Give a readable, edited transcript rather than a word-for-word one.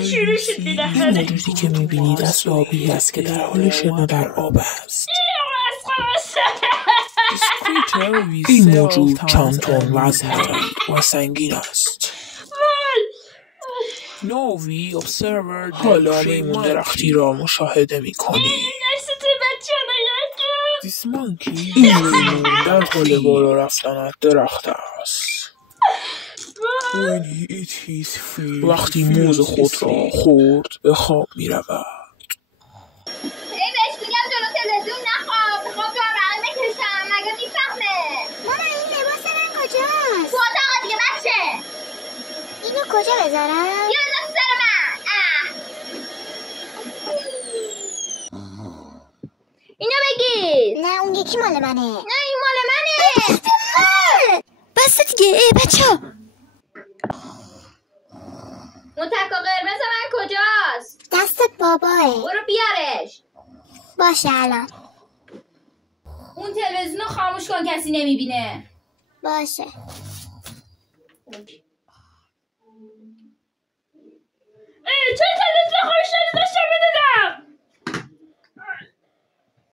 این موجودی که میبینید از آبی است که در حال شنا در آب است. این موجود چند تن وزن دارد و سنگین است. حالا میمون درختی را مشاهده میکنید. این میمون در حال بالا رفتن از درخت است. وقتی موز خود را خورد به خواب میرود. بهش میگم جلو تلویزیون نخواب، میخوام جاربقی بکشم، مگه میفهمه؟ ماما این لباس من کجاست؟ تو اتاق دیگه بچه. اینو کجا بذارم؟ یه بذار سر من. اینو بگیر. نه اون یکی مال منه. نه این مال منه. بس دیگه بچه‌ها. اون تکا قرمز من کجاست؟ دست باباه. برو بیارش. باشه الان. اون تلویزیون رو خاموش کن کسی نمیبینه. باشه.